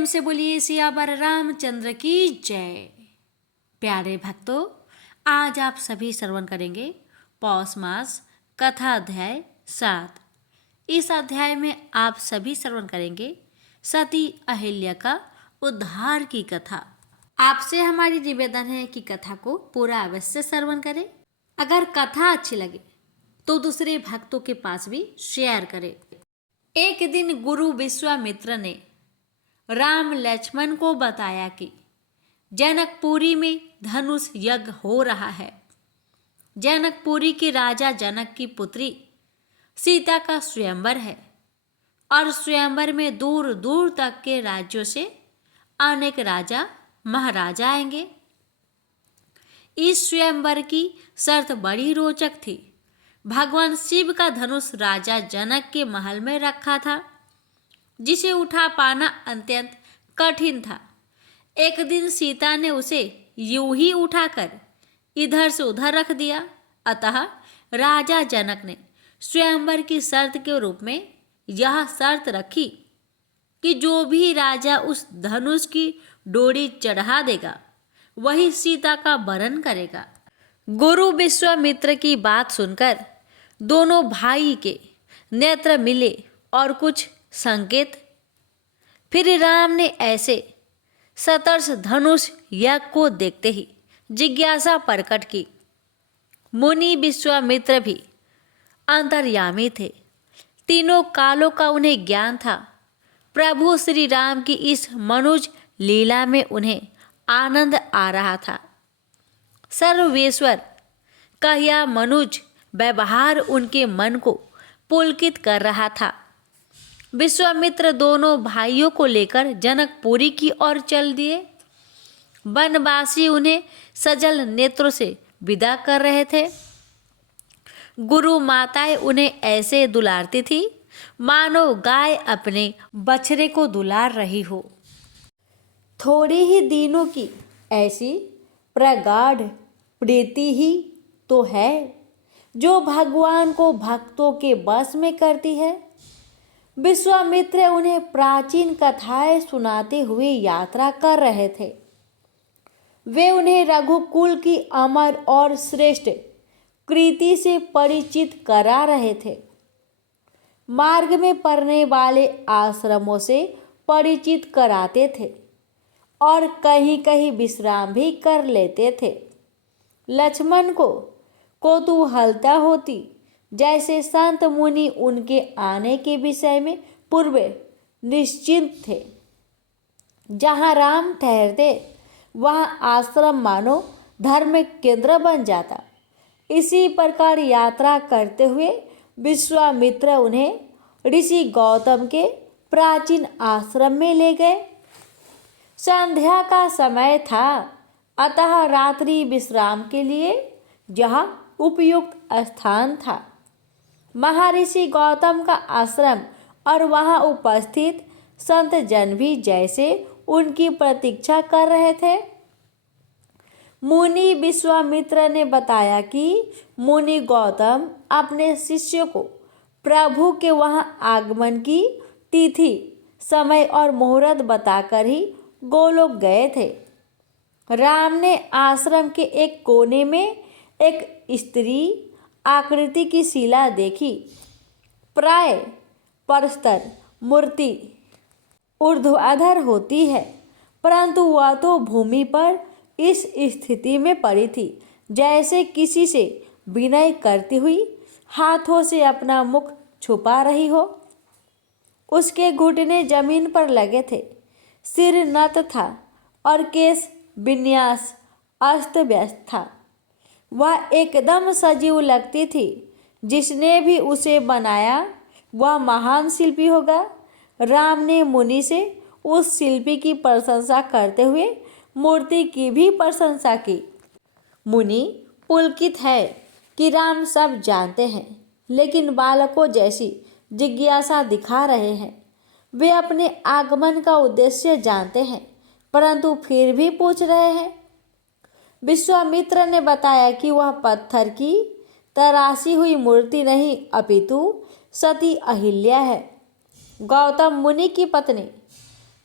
प्रेम से बोलिए सियावर रामचंद्र की जय। प्यारे भक्तों, आज आप सभी श्रवण करेंगे पौष मास कथा अध्याय 7। इस अध्याय में आप सभी श्रवण करेंगे सती अहिल्या का उद्धार की कथा। आपसे हमारी निवेदन है कि कथा को पूरा अवश्य श्रवण करें। अगर कथा अच्छी लगे तो दूसरे भक्तों के पास भी शेयर करें। एक दिन गुरु विश्वामित्र ने राम लक्ष्मण को बताया कि जनकपुरी में धनुष यज्ञ हो रहा है। जनकपुरी के राजा जनक की पुत्री सीता का स्वयंवर है और स्वयंवर में दूर दूर तक के राज्यों से अनेक राजा महाराजा आएंगे। इस स्वयंवर की शर्त बड़ी रोचक थी। भगवान शिव का धनुष राजा जनक के महल में रखा था, जिसे उठा पाना अत्यंत कठिन था। एक दिन सीता ने उसे यूं ही उठाकर इधर से उधर रख दिया। अतः राजा जनक ने स्वयंवर की शर्त के रूप में यह शर्त रखी कि जो भी राजा उस धनुष की डोरी चढ़ा देगा वही सीता का वरण करेगा। गुरु विश्वामित्र की बात सुनकर दोनों भाई के नेत्र मिले और कुछ संकेत। फिर राम ने ऐसे सतर्ष धनुष यज्ञ को देखते ही जिज्ञासा प्रकट की। मुनि विश्वामित्र भी अंतर्यामी थे। तीनों कालों का उन्हें ज्ञान था। प्रभु श्री राम की इस मनुज लीला में उन्हें आनंद आ रहा था। सर्वेश्वर का यह मनुज व्यवहार उनके मन को पुलकित कर रहा था। विश्वामित्र दोनों भाइयों को लेकर जनकपुरी की ओर चल दिए। वनवासी उन्हें सजल नेत्रों से विदा कर रहे थे। गुरु माताएं उन्हें ऐसे दुलारती थी मानो गाय अपने बछड़े को दुलार रही हो। थोड़े ही दिनों की ऐसी प्रगाढ़ प्रीति ही तो है जो भगवान को भक्तों के बस में करती है। विश्वामित्र उन्हें प्राचीन कथाएं सुनाते हुए यात्रा कर रहे थे। वे उन्हें रघुकुल की अमर और श्रेष्ठ कृति से परिचित करा रहे थे। मार्ग में पड़ने वाले आश्रमों से परिचित कराते थे और कहीं कहीं विश्राम भी कर लेते थे। लक्ष्मण को कौतूहलता होती जैसे संत मुनि उनके आने के विषय में पूर्व निश्चिंत थे। जहाँ राम ठहरते वहाँ आश्रम मानो धर्म केंद्र बन जाता। इसी प्रकार यात्रा करते हुए विश्वामित्र उन्हें ऋषि गौतम के प्राचीन आश्रम में ले गए। संध्या का समय था, अतः रात्रि विश्राम के लिए यह उपयुक्त स्थान था। महर्षि गौतम का आश्रम और वहां उपस्थित संत जन भी जैसे उनकी प्रतीक्षा कर रहे थे। मुनि विश्वामित्र ने बताया कि मुनि गौतम अपने शिष्यों को प्रभु के वहां आगमन की तिथि, समय और मुहूर्त बताकर ही गोलोक गए थे। राम ने आश्रम के एक कोने में एक स्त्री आकृति की शिला देखी। प्राय परस्तर मूर्ति ऊर्ध्वाधर होती है, परंतु वह तो भूमि पर इस स्थिति में पड़ी थी जैसे किसी से विनय करती हुई हाथों से अपना मुख छुपा रही हो। उसके घुटने जमीन पर लगे थे, सिर नत था और केश विन्यास अस्त व्यस्त था। वह एकदम सजीव लगती थी। जिसने भी उसे बनाया वह महान शिल्पी होगा। राम ने मुनि से उस शिल्पी की प्रशंसा करते हुए मूर्ति की भी प्रशंसा की। मुनि पुलकित है कि राम सब जानते हैं, लेकिन बालकों जैसी जिज्ञासा दिखा रहे हैं। वे अपने आगमन का उद्देश्य जानते हैं, परंतु फिर भी पूछ रहे हैं। विश्वामित्र ने बताया कि वह पत्थर की तराशी हुई मूर्ति नहीं, अपितु सती अहिल्या है, गौतम मुनि की पत्नी।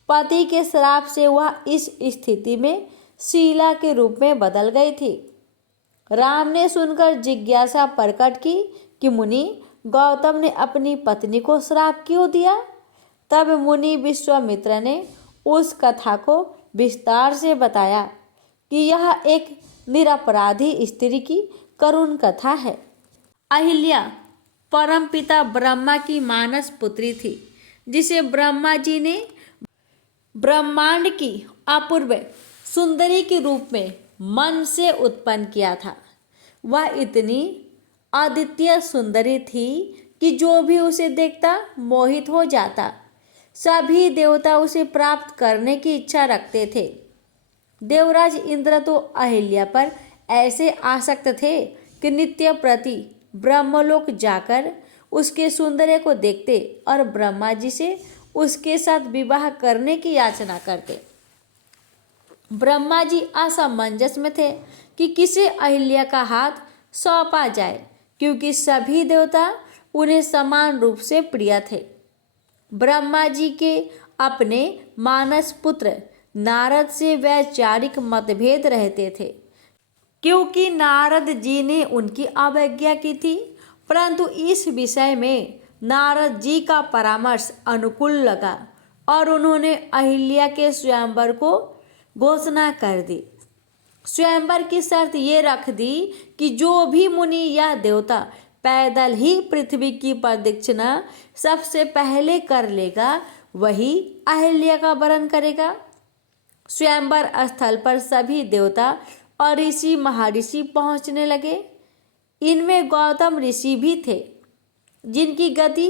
पति के श्राप से वह इस स्थिति में शीला के रूप में बदल गई थी। राम ने सुनकर जिज्ञासा प्रकट की कि मुनि, गौतम ने अपनी पत्नी को श्राप क्यों दिया? तब मुनि विश्वामित्र ने उस कथा को विस्तार से बताया कि यह एक निरपराधी स्त्री की करुण कथा है। अहिल्या परमपिता ब्रह्मा की मानस पुत्री थी, जिसे ब्रह्मा जी ने ब्रह्मांड की अपूर्व सुंदरी के रूप में मन से उत्पन्न किया था। वह इतनी अद्वितीय सुंदरी थी कि जो भी उसे देखता मोहित हो जाता। सभी देवता उसे प्राप्त करने की इच्छा रखते थे। देवराज इंद्र तो अहिल्या पर ऐसे आसक्त थे कि नित्य प्रति ब्रह्मलोक जाकर उसके सौंदर्य को देखते और ब्रह्मा जी से उसके साथ विवाह करने की याचना करते। ब्रह्मा जी असमंजस में थे कि किसे अहिल्या का हाथ सौंपा जाए, क्योंकि सभी देवता उन्हें समान रूप से प्रिय थे। ब्रह्मा जी के अपने मानस पुत्र नारद से वैचारिक मतभेद रहते थे, क्योंकि नारद जी ने उनकी अवज्ञा की थी। परंतु इस विषय में नारद जी का परामर्श अनुकूल लगा और उन्होंने अहिल्या के स्वयंवर को घोषणा कर दी। स्वयंवर की शर्त ये रख दी कि जो भी मुनि या देवता पैदल ही पृथ्वी की प्रदक्षिणा सबसे पहले कर लेगा, वही अहिल्या का वरण करेगा। स्वयंवर स्थल पर सभी देवता और ऋषि महर्षि पहुंचने लगे। इनमें गौतम ऋषि भी थे, जिनकी गति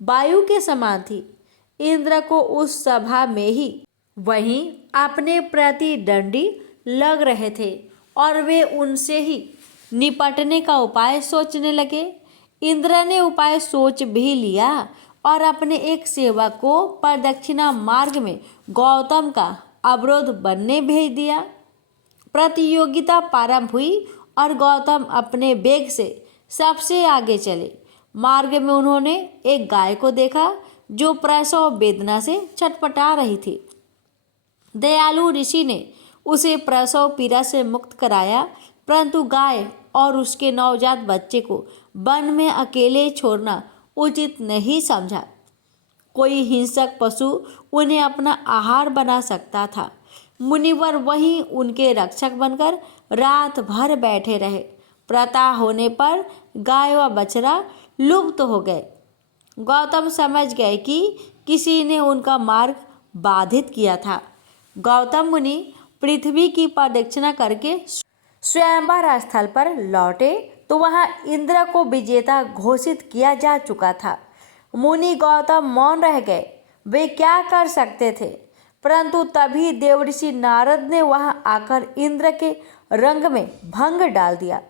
वायु के समान थी। इंद्र को उस सभा में ही वहीं अपने प्रति दंडी लग रहे थे और वे उनसे ही निपटने का उपाय सोचने लगे। इंद्र ने उपाय सोच भी लिया और अपने एक सेवक को प्रदक्षिणा मार्ग में गौतम का अवरोध बनने भेज दिया। प्रतियोगिता प्रारंभ हुई और गौतम अपने वेग से सबसे आगे चले। मार्ग में उन्होंने एक गाय को देखा जो प्रसव वेदना से छटपटा रही थी। दयालु ऋषि ने उसे प्रसव पीड़ा से मुक्त कराया, परंतु गाय और उसके नवजात बच्चे को वन में अकेले छोड़ना उचित नहीं समझा। कोई हिंसक पशु उन्हें अपना आहार बना सकता था। मुनिवर वहीं उनके रक्षक बनकर रात भर बैठे रहे। प्रातः होने पर गाय व बछड़ा लुप्त हो गए। गौतम समझ गए कि किसी ने उनका मार्ग बाधित किया था। गौतम मुनि पृथ्वी की प्रदक्षिणा करके स्वयंवर स्थल पर लौटे तो वहां इंद्र को विजेता घोषित किया जा चुका था। मुनि गौतम मौन रह गए। वे क्या कर सकते थे? परंतु तभी देवऋषि नारद ने वहां आकर इंद्र के रंग में भंग डाल दिया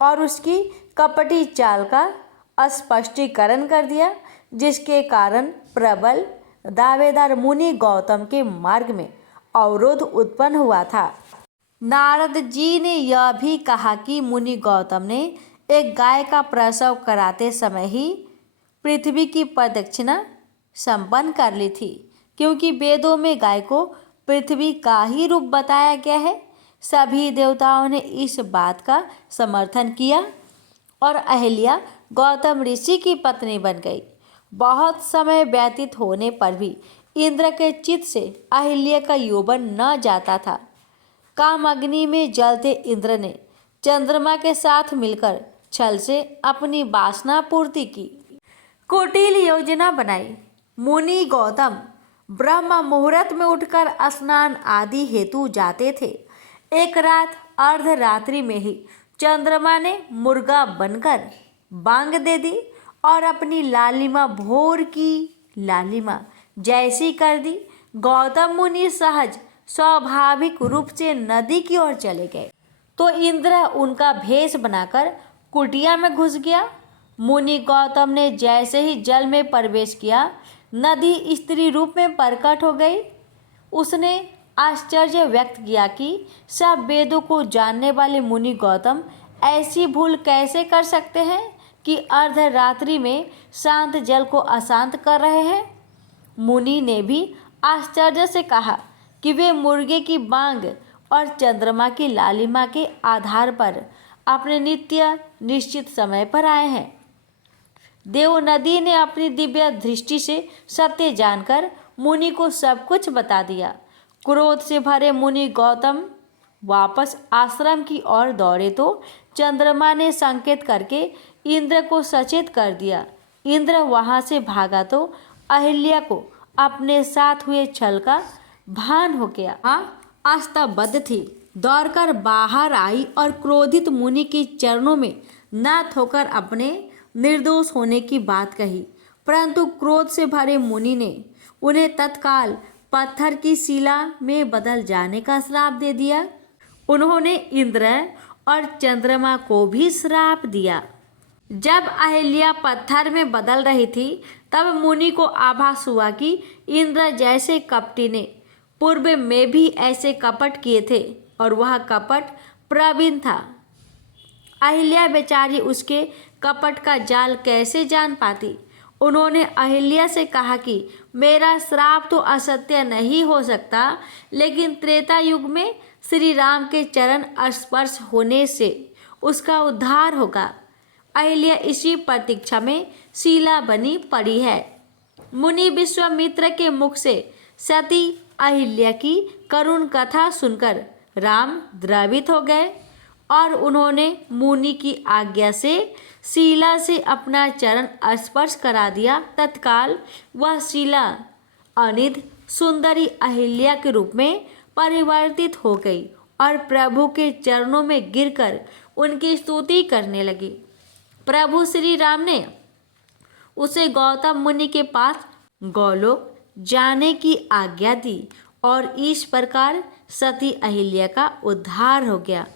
और उसकी कपटी चाल का स्पष्टीकरण कर दिया, जिसके कारण प्रबल दावेदार मुनि गौतम के मार्ग में अवरोध उत्पन्न हुआ था। नारद जी ने यह भी कहा कि मुनि गौतम ने एक गाय का प्रसव कराते समय ही पृथ्वी की प्रदक्षिणा संपन्न कर ली थी, क्योंकि वेदों में गाय को पृथ्वी का ही रूप बताया गया है। सभी देवताओं ने इस बात का समर्थन किया और अहिल्या गौतम ऋषि की पत्नी बन गई। बहुत समय व्यतीत होने पर भी इंद्र के चित्त से अहिल्या का यौवन न जाता था। काम अग्नि में जलते इंद्र ने चंद्रमा के साथ मिलकर छल से अपनी वासना पूर्ति की। कुटिल योजना बनाई। मुनि गौतम ब्रह्म मुहूर्त में उठकर स्नान आदि हेतु जाते थे। एक रात अर्धरात्रि में ही चंद्रमा ने मुर्गा बनकर बांग दे दी और अपनी लालिमा भोर की लालिमा जैसी कर दी। गौतम मुनि सहज स्वाभाविक रूप से नदी की ओर चले गए तो इंद्र उनका भेष बनाकर कुटिया में घुस गया। मुनि गौतम ने जैसे ही जल में प्रवेश किया, नदी स्त्री रूप में प्रकट हो गई। उसने आश्चर्य व्यक्त किया कि सब वेदों को जानने वाले मुनि गौतम ऐसी भूल कैसे कर सकते हैं कि अर्धरात्रि में शांत जल को अशांत कर रहे हैं। मुनि ने भी आश्चर्य से कहा कि वे मुर्गे की बांग और चंद्रमा की लालिमा के आधार पर अपने नित्य निश्चित समय पर आए हैं। देव नदी ने अपनी दिव्य दृष्टि से सत्य जानकर मुनि को सब कुछ बता दिया। क्रोध से भरे मुनि गौतम वापस आश्रम की ओर दौड़े तो चंद्रमा ने संकेत करके इंद्र को सचेत कर दिया। इंद्र वहां से भागा तो अहिल्या को अपने साथ हुए छल का भान हो गया। अस्तबद्ध थी, दौड़कर बाहर आई और क्रोधित मुनि के चरणों में नत होकर अपने निर्दोष होने की बात कही। परंतु क्रोध से भरे मुनि ने उन्हें तत्काल पत्थर की शिला में बदल जाने का श्राप दे दिया। उन्होंने इंद्र और चंद्रमा को भी श्राप दिया। जब अहिल्या पत्थर में बदल रही थी तब मुनि को आभास हुआ कि इंद्र जैसे कपटी ने पूर्व में भी ऐसे कपट किए थे और वह कपट प्रवीण था। अहिल्या बेचारी उसके कपट का जाल कैसे जान पाती। उन्होंने अहिल्या से कहा कि मेरा श्राप तो असत्य नहीं हो सकता, लेकिन त्रेता युग में श्री राम के चरण स्पर्श होने से उसका उद्धार होगा। अहिल्या इसी प्रतीक्षा में शिला बनी पड़ी है। मुनि विश्वामित्र के मुख से सती अहिल्या की करुण कथा सुनकर राम द्रवित हो गए और उन्होंने मुनि की आज्ञा से शिला से अपना चरण स्पर्श करा दिया। तत्काल वह शिला अनिध सुंदरी अहिल्या के रूप में परिवर्तित हो गई और प्रभु के चरणों में गिरकर उनकी स्तुति करने लगी। प्रभु श्री राम ने उसे गौतम मुनि के पास गोलोक जाने की आज्ञा दी और इस प्रकार सती अहिल्या का उद्धार हो गया।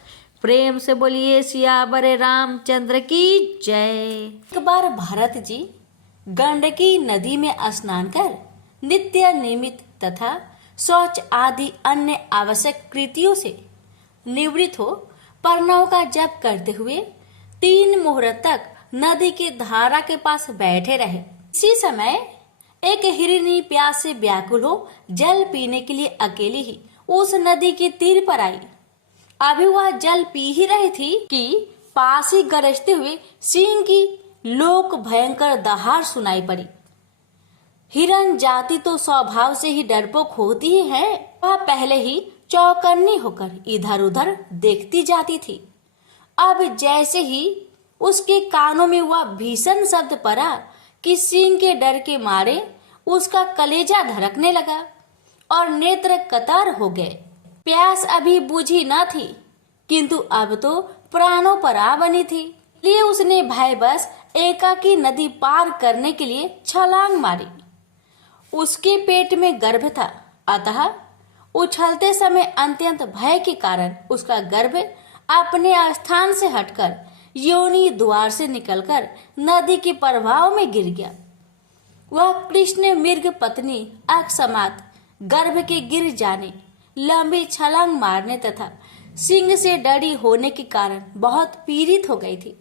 प्रेम से बोलिए सियावर रामचंद्र की जय। एक बार भरत जी गंडकी नदी में स्नान कर नित्य नियमित तथा शौच आदि अन्य आवश्यक कृतियों से निवृत्त हो पर्णव का जप करते हुए 3 मुहूर्त तक नदी की धारा के पास बैठे रहे। इसी समय एक हिरनी प्यास से व्याकुल हो जल पीने के लिए अकेली ही उस नदी के तीर पर आई। अभी वह जल पी ही रही थी कि पास ही गरजते हुए सिंह की लोक भयंकर दहाड़ सुनाई पड़ी। हिरण जाति तो स्वभाव से ही डरपोक होती ही है। वह पहले ही चौकन्नी होकर इधर उधर देखती जाती थी। अब जैसे ही उसके कानों में वह भीषण शब्द पड़ा कि सिंह के डर के मारे उसका कलेजा धड़कने लगा और नेत्र कतार हो गए। प्यास अभी बुझी न थी, किंतु अब तो प्राणों पर आ बनी थी। इसलिए उसने भयवश एकाकी नदी पार करने के लिए छलांग मारी। उसके पेट में गर्भ था, अतः उछलते समय अत्यंत भय के कारण उसका गर्भ अपने स्थान से हटकर योनि द्वार से निकलकर नदी के प्रवाह में गिर गया। वह कृष्ण मृग पत्नी अकस्मात गर्भ के गिर जाने, लंबी छलांग मारने तथा सिंह से डरी होने के कारण बहुत पीड़ित हो गई थी।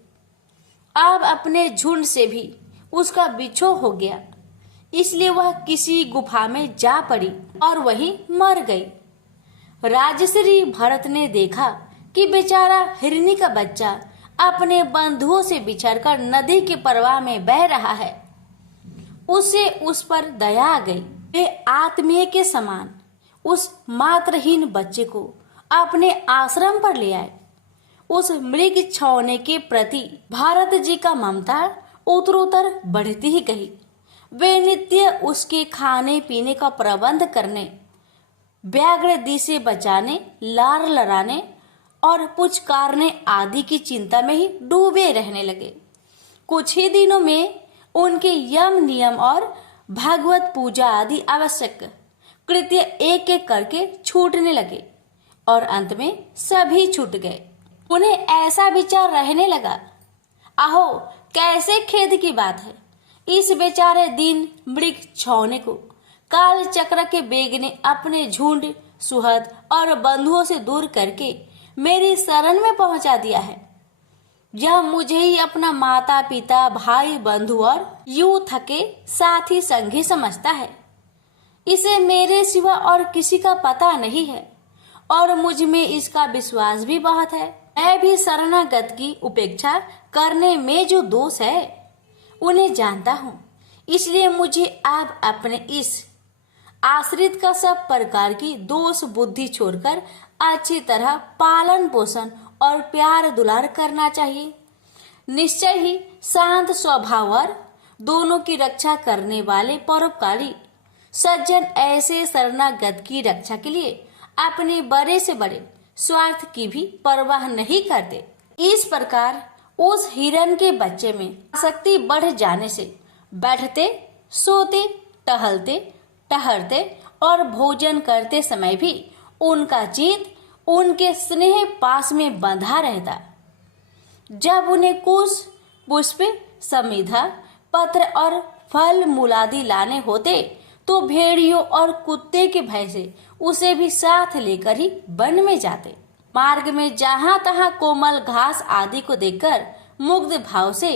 अब अपने झुंड से भी उसका बिछोह हो गया, इसलिए वह किसी गुफा में जा पड़ी और वहीं मर गई। राजश्री भरत ने देखा कि बेचारा हिरनी का बच्चा अपने बंधुओं से बिछड़कर नदी के प्रवाह में बह रहा है। उसे उस पर दया आ गई। वे आत्मीय के समान उस मात्रहीन बच्चे को अपने आश्रम पर ले आए। उस मृग छौने के प्रति भारत जी का ममता उत्तरोत्तर बढ़ती ही गई। वे नित्य उसके खाने पीने का प्रबंध करने, व्याघ्र दी से बचाने, लार लड़ाने और पुचकारने आदि की चिंता में ही डूबे रहने लगे। कुछ ही दिनों में उनके यम नियम और भागवत पूजा आदि आवश्यक कृत्य एक एक करके छूटने लगे और अंत में सभी छूट गए। उन्हें ऐसा विचार रहने लगा, आहो कैसे खेद की बात है, इस बेचारे दीन मृग छौने को काल चक्र के बेग ने अपने झुंड, सुहद और बंधुओं से दूर करके मेरी शरण में पहुंचा दिया है। यह मुझे ही अपना माता पिता, भाई, बंधु और यूं थके साथी संगी समझता है। इसे मेरे सिवा और किसी का पता नहीं है और मुझ में इसका विश्वास भी बहुत है। मैं भी शरणागत की उपेक्षा करने में जो दोष है उन्हें जानता हूँ, इसलिए मुझे आप अपने इस आश्रित का सब प्रकार की दोष बुद्धि छोड़कर अच्छी तरह पालन पोषण और प्यार दुलार करना चाहिए। निश्चय ही शांत स्वभाव और दोनों की रक्षा करने वाले परोपकारी सज्जन ऐसे शरणागत की रक्षा के लिए अपने बड़े से बड़े स्वार्थ की भी परवाह नहीं करते। इस प्रकार उस हिरण के बच्चे में आसक्ति बढ़ जाने से बैठते, सोते, टहलते, ठहरते और भोजन करते समय भी उनका चित्त उनके स्नेह पास में बंधा रहता। जब उन्हें कुश, पुष्प, समिधा, पत्र और फल मूलादि लाने होते तो भेड़ियों और कुत्ते के भय से उसे भी साथ लेकर ही वन में जाते। मार्ग में जहां तहां कोमल घास आदि को देखकर मुग्ध भाव से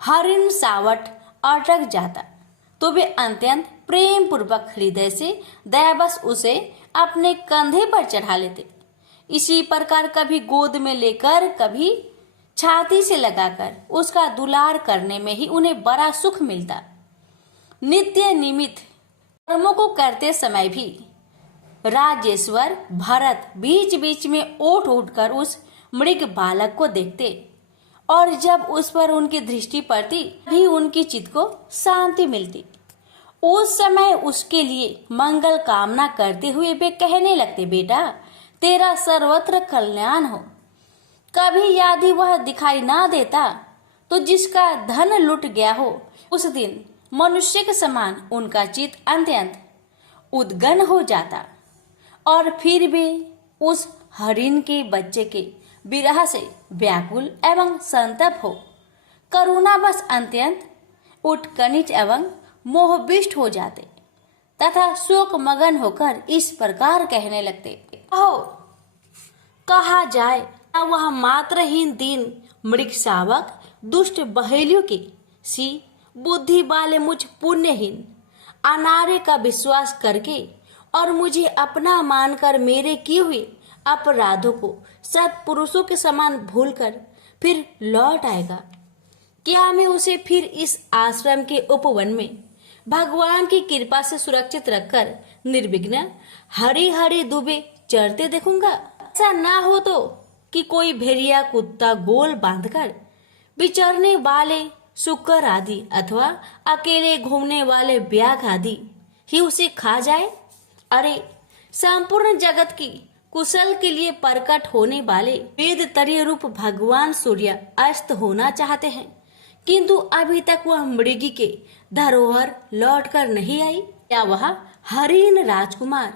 हरिण सावट अटक जाता तो वे अत्यंत प्रेम पूर्वक हृदय से दयावश उसे अपने कंधे पर चढ़ा लेते। इसी प्रकार कभी गोद में लेकर, कभी छाती से लगाकर उसका दुलार करने में ही उन्हें बड़ा सुख मिलता। नित्य निमित्त कर्मों को करते समय भी राजेश्वर भरत बीच बीच में ओट उठकर उस मृग बालक को देखते और जब उस पर उनकी दृष्टि पड़ती भी उनकी चित्त को शांति मिलती। उस समय उसके लिए मंगल कामना करते हुए वे कहने लगते, बेटा तेरा सर्वत्र कल्याण हो। कभी यदि वह दिखाई ना देता तो जिसका धन लुट गया हो उस दिन मनुष्य के समान उनका चित्त अत्यंत उद्गन हो जाता और फिर वे उस हरिण के बच्चे के विरह से व्याकुल एवं संतप्त हो करुणावश अत्यंत उत्कंठित एवं मोहविष्ट हो जाते तथा शोक मगन होकर इस प्रकार कहने लगते, कहो कहा जाए वह मात्रहीन दीन मृग शावक दुष्ट बहेलियों के सी बुद्धि वाले मुझ पुण्यहीन अनार्य का विश्वास करके और मुझे अपना मानकर मेरे किए हुए अपराधों को सत्पुरुषों के समान भूलकर फिर लौट आएगा। क्या मैं उसे फिर इस आश्रम के उपवन में भगवान की कृपा से सुरक्षित रखकर निर्विघ्न हरे हरे दुबे चरते देखूंगा? ऐसा ना हो तो कि कोई भेड़िया कुत्ता गोल बांधकर विचरने वाले शुकर आदि अथवा अकेले घूमने वाले व्याघ आदि ही उसे खा जाए। अरे संपूर्ण जगत की कुशल के लिए प्रकट होने वाले वेद तरीय रूप भगवान सूर्य अस्त होना चाहते हैं, किंतु अभी तक वह मृगी के धरोहर लौटकर नहीं आई। क्या वह हरिण राजकुमार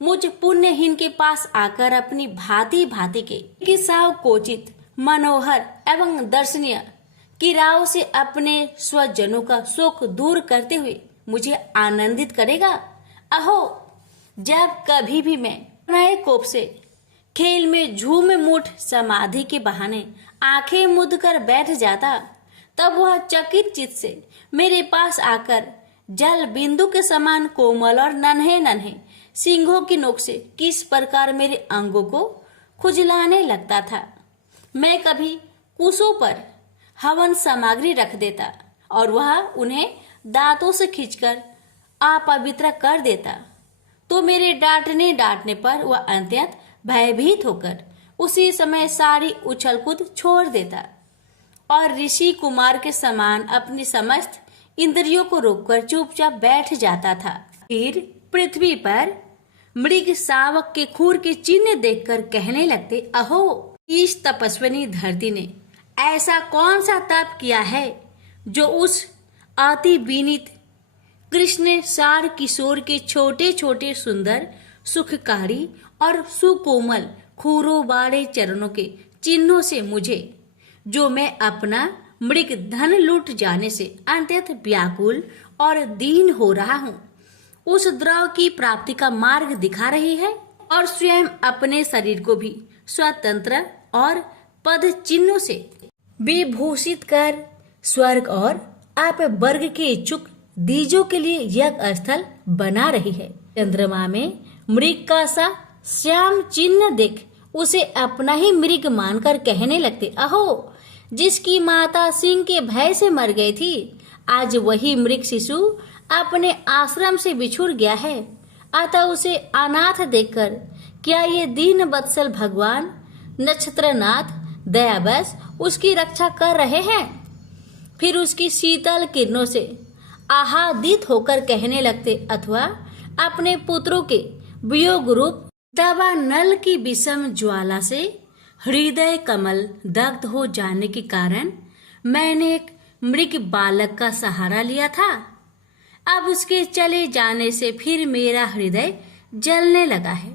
मुझ पुण्यहीन के पास आकर अपनी भांति भांति के किसाव कोचित मनोहर एवं दर्शनीय किराओं से अपने स्वजनों का शोक दूर करते हुए मुझे आनंदित करेगा? अहो, जब कभी भी मैं नए कोप से खेल में झूम मूठ समाधि के बहाने आंखें मूंद कर बैठ जाता, तब वह चकित चित्त से मेरे पास आकर जल बिंदु के समान कोमल और नन्हे नन्हे सिंघों की नोक से किस प्रकार मेरे अंगों को खुजलाने लगता था। मैं कभी कुशों पर हवन सामग्री रख देता और वह उन्हें दांतों से खींचकर अपवित्र कर देता, तो मेरे डांटने पर वह अत्यंत भयभीत होकर उसी समय सारी उछल कूद छोड़ देता और ऋषि कुमार के समान अपनी समस्त इंद्रियों को रोककर चुपचाप बैठ जाता था। फिर पृथ्वी पर मृग शावक के खूर के चिन्ह देखकर कहने लगते, अहो, इस तपस्विनी धरती ने ऐसा कौन सा तप किया है जो उस अति विनीत कृष्ण सार किशोर के छोटे छोटे सुंदर सुखकारी और सुकोमल खूरों वाले चरणों के चिन्हों से मुझे, जो मैं अपना मृग धन लूट जाने से अत्यंत व्याकुल और दीन हो रहा हूँ, उस द्रव की प्राप्ति का मार्ग दिखा रही है और स्वयं अपने शरीर को भी स्वतंत्र और पद चिन्हों से विभूषित कर स्वर्ग और आप वर्ग के इच्छुक दीजों के लिए यज्ञ स्थल बना रही है। चंद्रमा में मृग का सा श्याम चिन्ह देख उसे अपना ही मृग मानकर कहने लगते, अहो, जिसकी माता सिंह के भय से मर गई थी, आज वही मृग शिशु अपने आश्रम से बिछुड़ गया है। अतः उसे अनाथ देखकर क्या ये दीन वत्सल भगवान नक्षत्रनाथ दयावश उसकी रक्षा कर रहे हैं? फिर उसकी शीतल किरणों से आह्लादित होकर कहने लगते, अथवा अपने पुत्रों के वियोग रूप दवा नल की विषम ज्वाला से हृदय कमल दग्ध हो जाने के कारण मैंने एक मृग बालक का सहारा लिया था। अब उसके चले जाने से फिर मेरा हृदय जलने लगा है।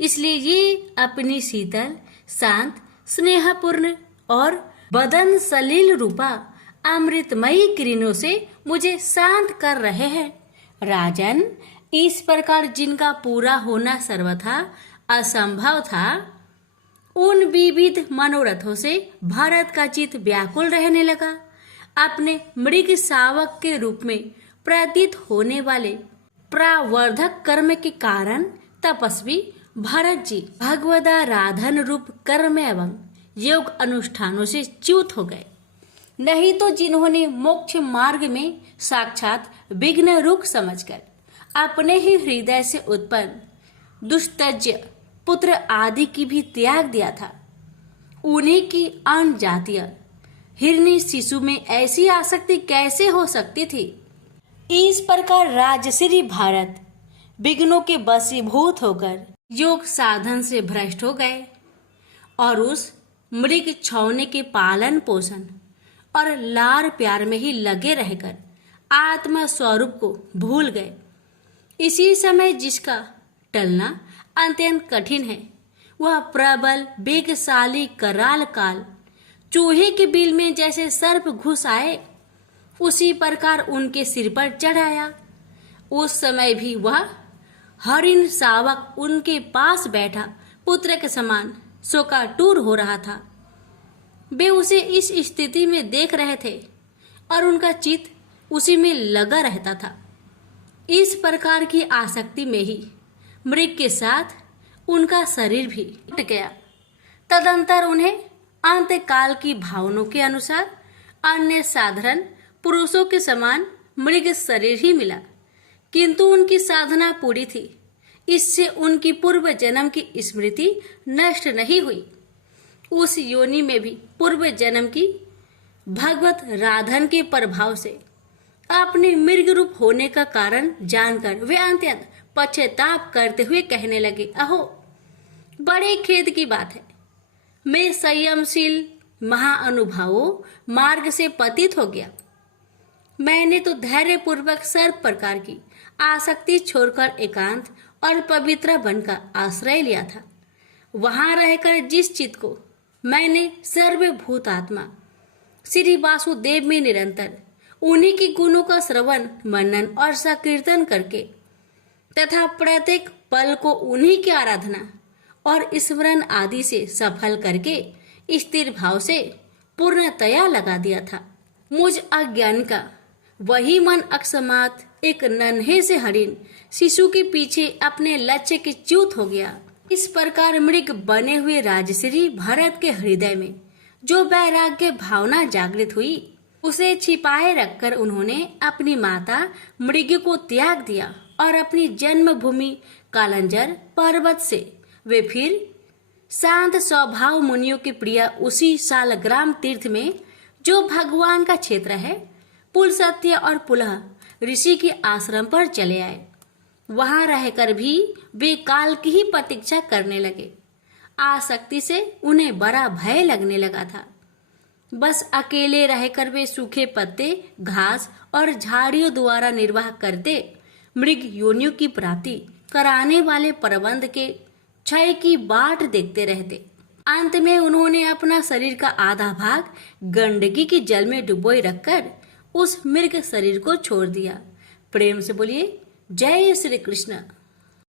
इसलिए ये अपनी शीतल, शांत, स्नेहपूर्ण और बदन सलील रूपा अमृतमयी किरणों से मुझे शांत कर रहे हैं। राजन, इस प्रकार जिनका पूरा होना सर्वथा असंभव था, उन विविध मनोरथों से भरत का चित्त व्याकुल रहने लगा। अपने मृग शावक के रूप में प्रतीत होने वाले प्रावर्धक कर्म के कारण तपस्वी भरत जी भगवदाराधन रूप कर्म एवं योग अनुष्ठानों से च्युत हो गए। नहीं तो जिन्होंने मोक्ष मार्ग में साक्षात विघ्न रूप समझकर अपने ही हृदय से उत्पन्न दुष्तज्य पुत्र आदि की भी त्याग दिया था, उन्हीं की अन्य जातीय हिरणी शिशु में ऐसी आसक्ति कैसे हो सकती थी? इस प्रकार राजश्री भारत विघ्नों के वशीभूत होकर योग साधन से भ्रष्ट हो गए और उस मृग छौने के पालन पोषण और लार प्यार में ही लगे रहकर आत्मा स्वरूप को भूल गए। इसी समय जिसका टलना अत्यंत कठिन है, वह प्रबल वेगशाली कराल काल चूहे के बिल में जैसे सर्प घुस आए, उसी प्रकार उनके सिर पर चढ़ आया। उस समय भी वह हरिण शावक उनके पास बैठा पुत्र के समान शोकातुर हो रहा था। वे उसे इस स्थिति में देख रहे थे और उनका चित्त उसी में लगा रहता था। इस प्रकार की आसक्ति में ही मृग के साथ उनका शरीर भी टूट गया। तदंतर उन्हें अंतकाल की भावनाओं के अनुसार अन्य साधारण पुरुषों के समान मृग शरीर ही मिला, किंतु उनकी साधना पूरी थी। इससे उनकी पूर्व जन्म की स्मृति नष्ट नहीं हुई। उस योनि में भी पूर्व जन्म की भगवत राधन के प्रभाव से अपने मृग रूप होने का कारण जानकर वे अत्यंत पश्चाताप करते हुए कहने लगे, अहो, बड़े खेद की बात है, मैं संयमशील महाअनुभावों मार्ग से पतित हो गया। मैंने तो धैर्य पूर्वक सर्व प्रकार की आसक्ति छोड़कर एकांत और पवित्र वन का आश्रय लिया था। वहां रहकर जिस चित्त को मैंने सर्वभूत आत्मा श्री वासुदेव में निरंतर उन्हीं के गुणों का श्रवण, मनन और संकीर्तन करके तथा प्रत्येक पल को उन्हीं की आराधना और स्मरण आदि से सफल करके स्थिर भाव से पूर्णतया लगा दिया था, मुझ अज्ञान का वही मन अकस्मात एक नन्हे से हरिण शिशु के पीछे अपने लक्ष्य के च्युत हो गया। इस प्रकार मृग बने हुए राजश्री भरत के हृदय में जो वैराग्य भावना जागृत हुई, उसे छिपाए रखकर उन्होंने अपनी माता मृग को त्याग दिया और अपनी जन्मभूमि कालंजर पर्वत से वे फिर शांत स्वभाव मुनियों के प्रिय उसी सालग्राम तीर्थ में, जो भगवान का क्षेत्र है, पुलस्त्य और पुलह ऋषि के आश्रम पर चले आए। वहां रहकर भी वे काल की ही प्रतीक्षा करने लगे। आसक्ति से उन्हें बड़ा भय लगने लगा था। बस अकेले रहकर वे सूखे पत्ते, घास और झाड़ियों द्वारा निर्वाह करते मृग योनियों की प्राप्ति कराने वाले प्रबंध के क्षय की बाट देखते रहते। अंत में उन्होंने अपना शरीर का आधा भाग गंडकी के जल में डुबोए रखकर उस मृग शरीर को छोड़ दिया। प्रेम से बोलिए जय श्री कृष्ण।